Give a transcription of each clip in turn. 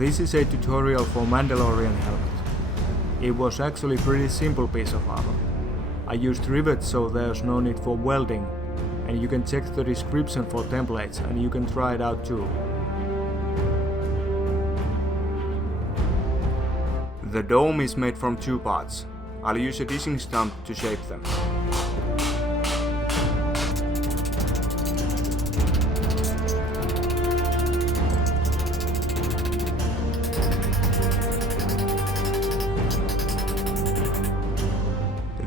This is a tutorial for Mandalorian helmet. It was actually a pretty simple piece of armor. I used rivets so there's no need for welding, and you can check the description for templates and you can try it out too. The dome is made from two parts. I'll use a dishing stump to shape them.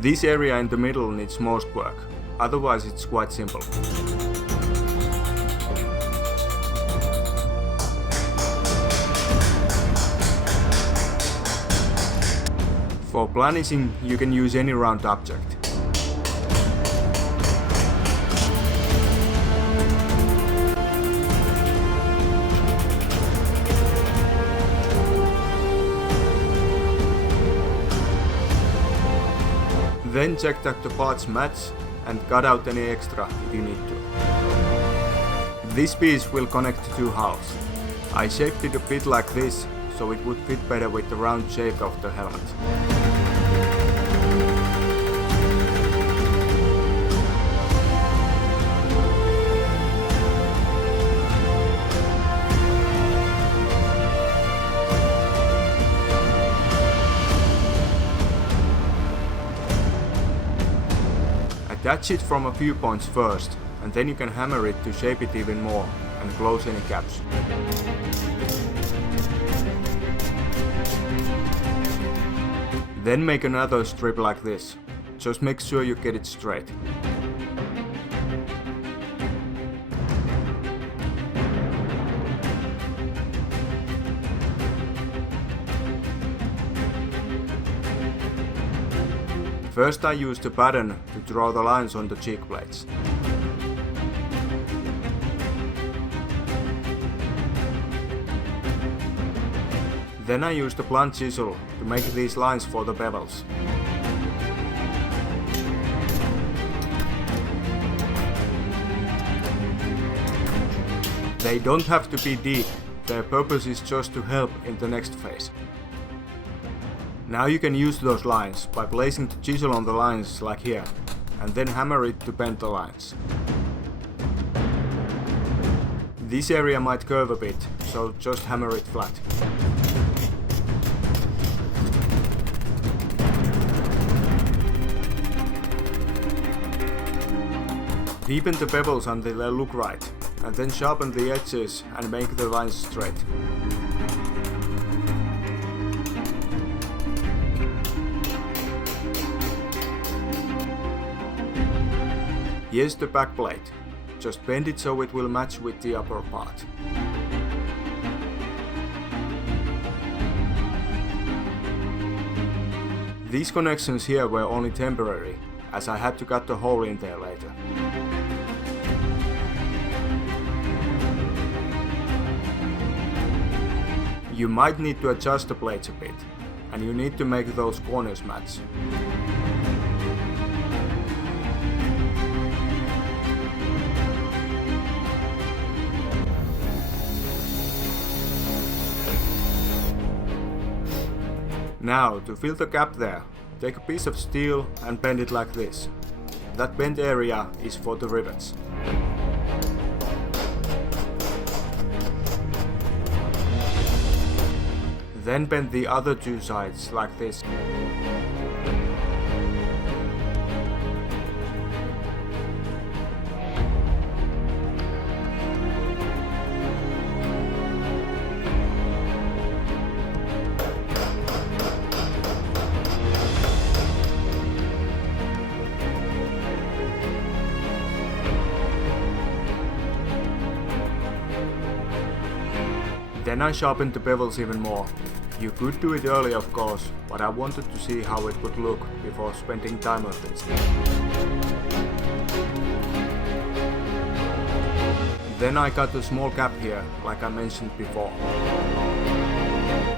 This area in the middle needs most work, otherwise it's quite simple. For blanishing, you can use any round object. Then check that the parts match and cut out any extra if you need to. This piece will connect to two hulls. I shaped it a bit like this, so it would fit better with the round shape of the helmet. Attach it from a few points first, and then you can hammer it to shape it even more and close any gaps. Then make another strip like this. Just make sure you get it straight. First I used a pattern to draw the lines on the cheek plates. Then I used a blunt chisel to make these lines for the bevels. They don't have to be deep, their purpose is just to help in the next phase. Now you can use those lines by placing the chisel on the lines like here, and then hammer it to bend the lines. This area might curve a bit, so just hammer it flat. Deepen the bevels until they look right, and then sharpen the edges and make the lines straight. Here's the back plate. Just bend it so it will match with the upper part. These connections here were only temporary, as I had to cut a hole in there later. You might need to adjust the plates a bit, and you need to make those corners match. Now, to fill the gap there, take a piece of steel and bend it like this. That bent area is for the rivets. Then bend the other two sides like this. Then I sharpened the bevels even more. You could do it early of course, but I wanted to see how it would look before spending time on this. Then I cut a small gap here, like I mentioned before.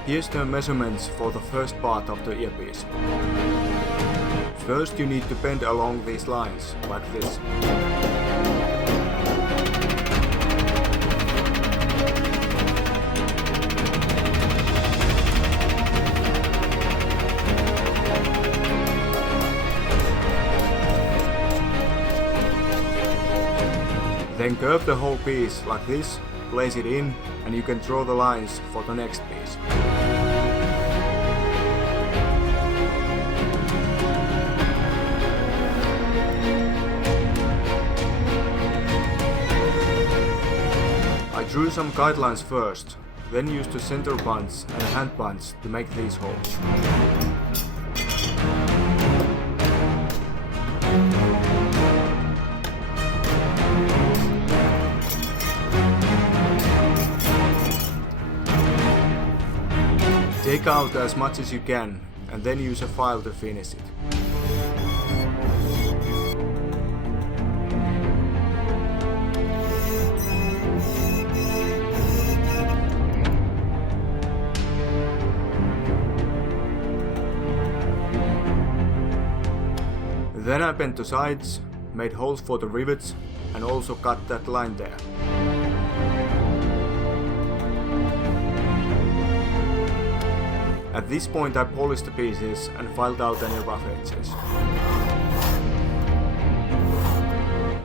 Here's the measurements for the first part of the earpiece. First you need to bend along these lines, like this. Then curve the whole piece like this, place it in, and you can draw the lines for the next piece. I drew some guidelines first, then used the center punch and hand punch to make these holes. Take out as much as you can and then use a file to finish it. Then I bent the sides, made holes for the rivets, and also cut that line there. At this point I polished the pieces and filed out any rough edges.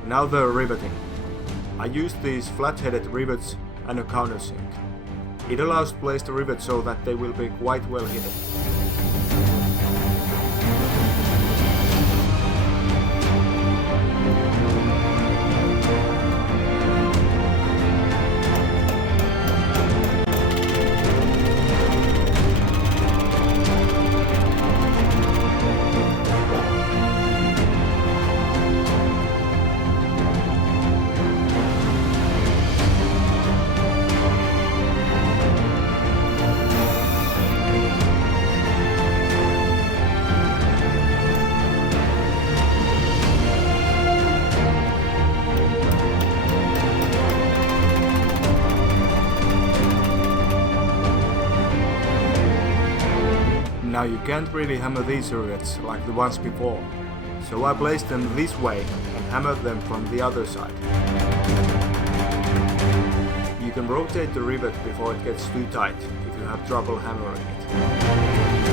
Now the riveting. I used these flat-headed rivets and a countersink. It allows to place the rivets so that they will be quite well hidden. Now you can't really hammer these rivets like the ones before, so I placed them this way and hammered them from the other side. You can rotate the rivet before it gets too tight if you have trouble hammering it.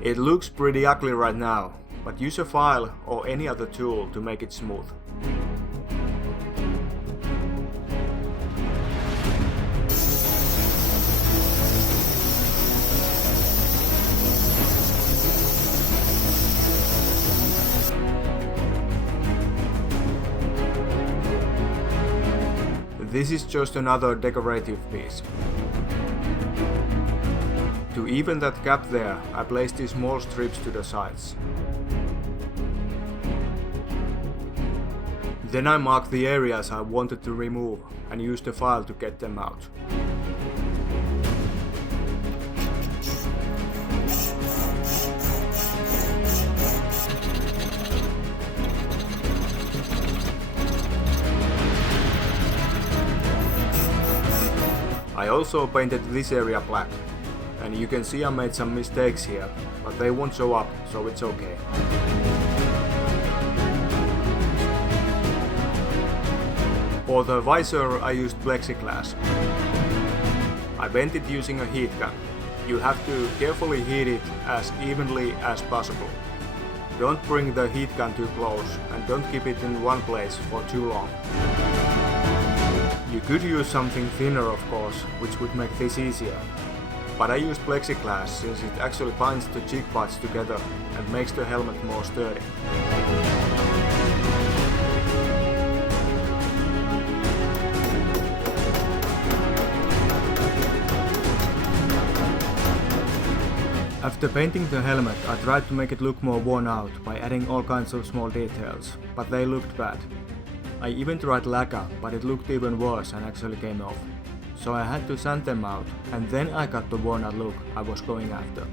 It looks pretty ugly right now, but use a file or any other tool to make it smooth. This is just another decorative piece. To even that gap there, I placed these small strips to the sides. Then I marked the areas I wanted to remove and used the file to get them out. I also painted this area black. And you can see I made some mistakes here, but they won't show up, so it's okay. For the visor I used plexiglass. I bent it using a heat gun. You have to carefully heat it as evenly as possible. Don't bring the heat gun too close and don't keep it in one place for too long. You could use something thinner of course, which would make this easier. But I used plexiglass since it actually binds the cheek parts together and makes the helmet more sturdy. After painting the helmet, I tried to make it look more worn out by adding all kinds of small details, but they looked bad. I even tried lacquer, but it looked even worse and actually came off. So I had to sand them out, and then I got the worn out look I was going after.